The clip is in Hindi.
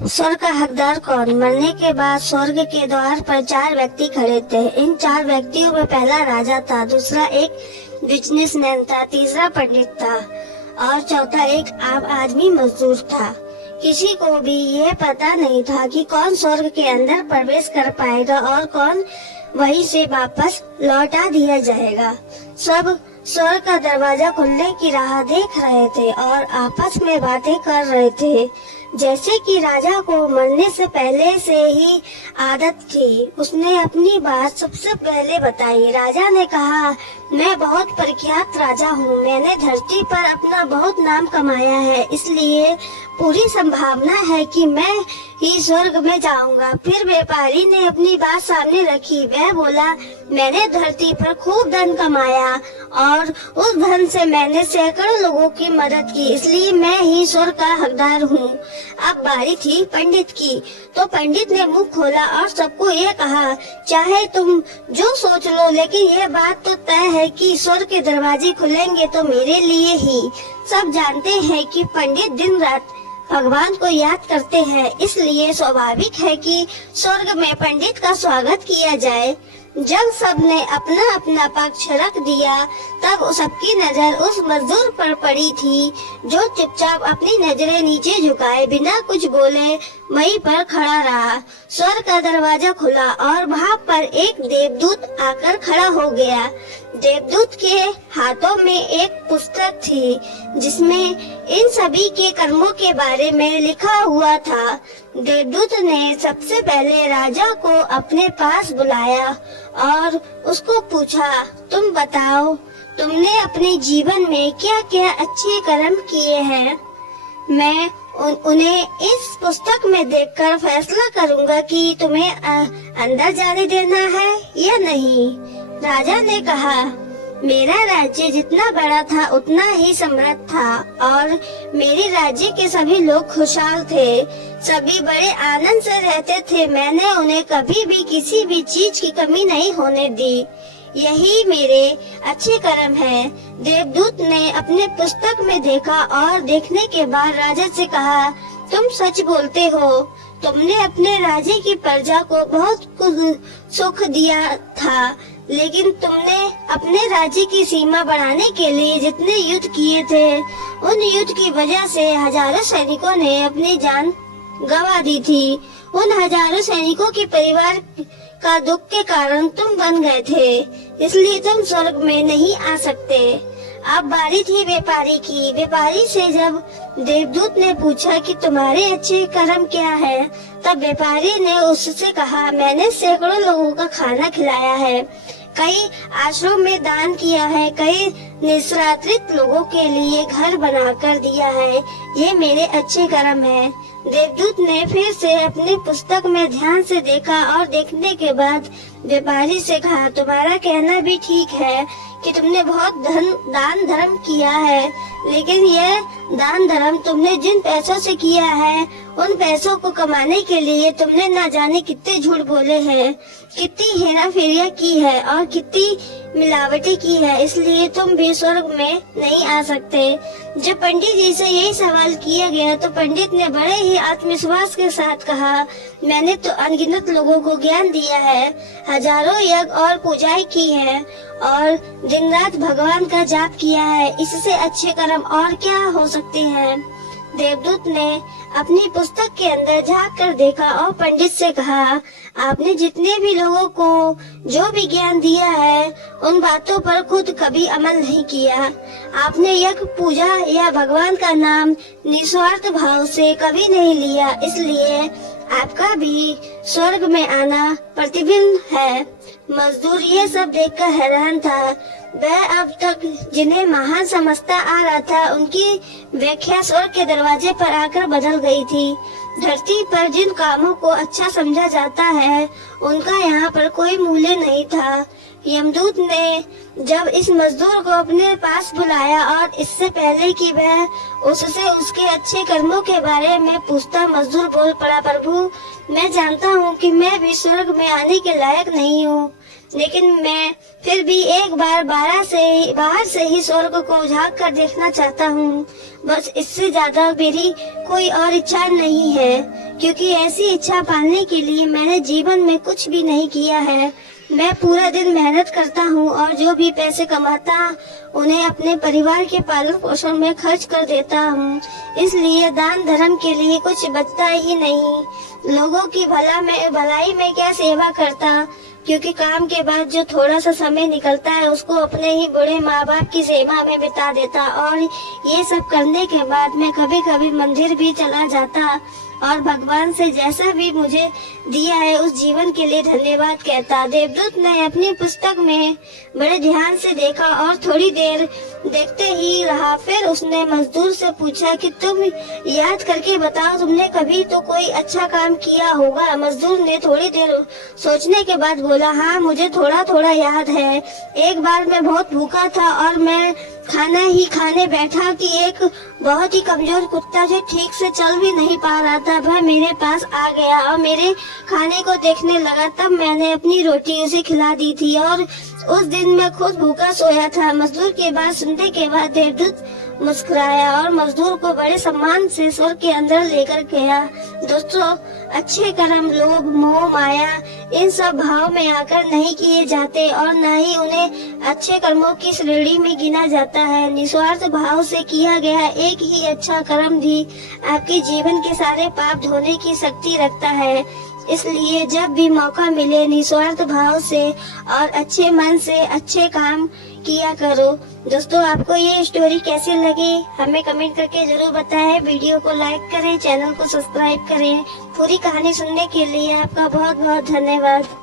स्वर्ग का हकदार कौन? मरने के बाद स्वर्ग के द्वार पर 4 व्यक्ति खड़े थे। इन 4 व्यक्तियों में पहला राजा था, दूसरा एक बिजनेसमैन था, तीसरा पंडित था और चौथा एक आम आदमी मजदूर था। किसी को भी यह पता नहीं था कि कौन स्वर्ग के अंदर प्रवेश कर पाएगा और कौन वहीं से वापस लौटा दिया जाएगा। सब स्वर्ग का दरवाजा खुलने की राह देख रहे थे और आपस में बातें कर रहे थे। जैसे कि राजा को मरने से पहले से ही आदत थी, उसने अपनी बात सबसे पहले बताई। राजा ने कहा, मैं बहुत प्रख्यात राजा हूँ, मैंने धरती पर अपना बहुत नाम कमाया है, इसलिए पूरी संभावना है कि मैं ही स्वर्ग में जाऊंगा। फिर व्यापारी ने अपनी बात सामने रखी। वह बोला, मैंने धरती पर खूब धन कमाया और उस धन से मैंने सैकड़ों लोगों की मदद की, इसलिए मैं ही स्वर्ग का हकदार हूँ। अब बारी थी पंडित की, तो पंडित ने मुंह खोला और सबको ये कहा, चाहे तुम जो सोच लो, लेकिन यह बात तो तय है कि स्वर्ग के दरवाजे खुलेंगे तो मेरे लिए ही। सब जानते हैं कि पंडित दिन रात भगवान को याद करते हैं, इसलिए स्वाभाविक है कि स्वर्ग में पंडित का स्वागत किया जाए। जब सबने अपना अपना पक्ष रख दिया, तब सबकी नजर उस मजदूर पर पड़ी थी, जो चुपचाप अपनी नजरें नीचे झुकाए बिना कुछ बोले वहीं पर खड़ा रहा। स्वर्ग का दरवाजा खुला और वहाँ पर एक देवदूत आकर खड़ा हो गया। देवदूत के हाथों में एक पुस्तक थी, जिसमें इन सभी के कर्मों के बारे में लिखा हुआ था। देवदूत ने सबसे पहले राजा को अपने पास बुलाया और उसको पूछा, तुम बताओ, तुमने अपने जीवन में क्या क्या अच्छे कर्म किए हैं? मैं उन्हें इस पुस्तक में देखकर फैसला करूंगा कि तुम्हें अंदर जाने देना है या नहीं। राजा ने कहा, मेरा राज्य जितना बड़ा था उतना ही समृद्ध था और मेरे राज्य के सभी लोग खुशहाल थे। सभी बड़े आनंद से रहते थे। मैंने उन्हें कभी भी किसी भी चीज की कमी नहीं होने दी। यही मेरे अच्छे कर्म है। देवदूत ने अपने पुस्तक में देखा और देखने के बाद राजा से कहा, तुम सच बोलते हो। तुमने अपने राज्य की प्रजा को बहुत कुछ सुख दिया था, लेकिन तुमने अपने राज्य की सीमा बढ़ाने के लिए जितने युद्ध किए थे, उन युद्ध की वजह से हजारों सैनिकों ने अपनी जान गंवा दी थी। उन हजारों सैनिकों के परिवार का दुख के कारण तुम बन गए थे, इसलिए तुम स्वर्ग में नहीं आ सकते। अब बारी थी व्यापारी की। व्यापारी से जब देवदूत ने पूछा कि तुम्हारे अच्छे कर्म क्या है, तब व्यापारी ने उससे कहा, मैंने सैकड़ों लोगों का खाना खिलाया है, कई आश्रम में दान किया है, कई निराश्रित लोगों के लिए घर बनाकर दिया है, ये मेरे अच्छे कर्म है। देवदूत ने फिर से अपनी पुस्तक में ध्यान से देखा और देखने के बाद व्यापारी से कहा, तुम्हारा कहना भी ठीक है कि तुमने बहुत दान धर्म किया है, लेकिन यह दान धर्म तुमने जिन पैसों से किया है, उन पैसों को कमाने के लिए तुमने न जाने कितने झूठ बोले हैं, कितनी हेराफेरियां की है और कितनी मिलावटें की है, इसलिए तुम भी स्वर्ग में नहीं आ सकते। जब पंडित जी से यही सवाल किया गया तो पंडित ने बड़े ही आत्मविश्वास के साथ कहा, मैंने तो अनगिनत लोगों को ज्ञान दिया है, हजारों यज्ञ और पूजाएं की है और दिन रात भगवान का जाप किया है, इससे अच्छे कर्म और क्या हो सकते हैं। देवदूत ने अपनी पुस्तक के अंदर झांक कर देखा और पंडित से कहा, आपने जितने भी लोगों को जो भी ज्ञान दिया है, उन बातों पर खुद कभी अमल नहीं किया। आपने यज्ञ पूजा या भगवान का नाम निस्वार्थ भाव से कभी नहीं लिया, इसलिए आपका भी स्वर्ग में आना प्रतिबिंब है। मजदूर ये सब देखकर हैरान था। वह अब तक जिन्हें महान समझता आ रहा था, उनकी व्याख्या स्वर्ग के दरवाजे पर आकर बदल गई थी। धरती पर जिन कामों को अच्छा समझा जाता है, उनका यहाँ पर कोई मूल्य नहीं था। यमदूत ने जब इस मजदूर को अपने पास बुलाया और इससे पहले कि वह उससे उसके अच्छे कर्मों के बारे में पूछता, मजदूर बोल पड़ा, प्रभु, मैं जानता हूँ कि मैं भी स्वर्ग में आने के लायक नहीं हूँ, लेकिन मैं फिर भी एक बार बाहर से ही स्वर्ग को झांक कर देखना चाहता हूँ। बस इससे ज्यादा मेरी कोई और इच्छा नहीं है, क्योंकि ऐसी इच्छा पालने के लिए मैंने जीवन में कुछ भी नहीं किया है। मैं पूरा दिन मेहनत करता हूँ और जो भी पैसे कमाता उन्हें अपने परिवार के पालन पोषण में खर्च कर देता हूँ। इसलिए दान धर्म के लिए कुछ बचता ही नहीं। लोगों की भलाई में क्या सेवा करता, क्योंकि काम के बाद जो थोड़ा सा समय निकलता है उसको अपने ही बूढ़े माँ बाप की सेवा में बिता देता। और ये सब करने के बाद मैं कभी कभी मंदिर भी चला जाता और भगवान से जैसा भी मुझे दिया है उस जीवन के लिए धन्यवाद कहता। देवदूत ने अपनी पुस्तक में बड़े ध्यान से देखा और थोड़ी देर देखते ही रहा। फिर उसने मजदूर से पूछा कि तुम याद करके बताओ, तुमने कभी तो कोई अच्छा काम किया होगा। मजदूर ने थोड़ी देर सोचने के बाद बोला, हाँ मुझे थोड़ा थोड़ा याद है। एक बार मैं बहुत भूखा था और मैं खाना ही खाने बैठा कि एक बहुत ही कमजोर कुत्ता जो ठीक से चल भी नहीं पा रहा था वह मेरे पास आ गया और मेरे खाने को देखने लगा। तब मैंने अपनी रोटी उसे खिला दी थी और उस दिन मैं खुद भूखा सोया था। मजदूर के बात सुनने के बाद देवदूत मुस्कुराया और मजदूर को बड़े सम्मान से स्वर्ग के अंदर लेकर गया। दोस्तों, अच्छे कर्म, लोभ, मोह, माया इन सब भाव में आकर नहीं किए जाते और न ही उन्हें अच्छे कर्मों की श्रेणी में गिना जाता है। निस्वार्थ भाव से किया गया एक ही अच्छा कर्म भी आपके जीवन के सारे पाप धोने की शक्ति रखता है। इसलिए जब भी मौका मिले निस्वार्थ भाव से और अच्छे मन से अच्छे काम किया करो। दोस्तों, आपको ये स्टोरी कैसी लगी हमें कमेंट करके जरूर बताएं। वीडियो को लाइक करें, चैनल को सब्सक्राइब करें। पूरी कहानी सुनने के लिए आपका बहुत बहुत धन्यवाद।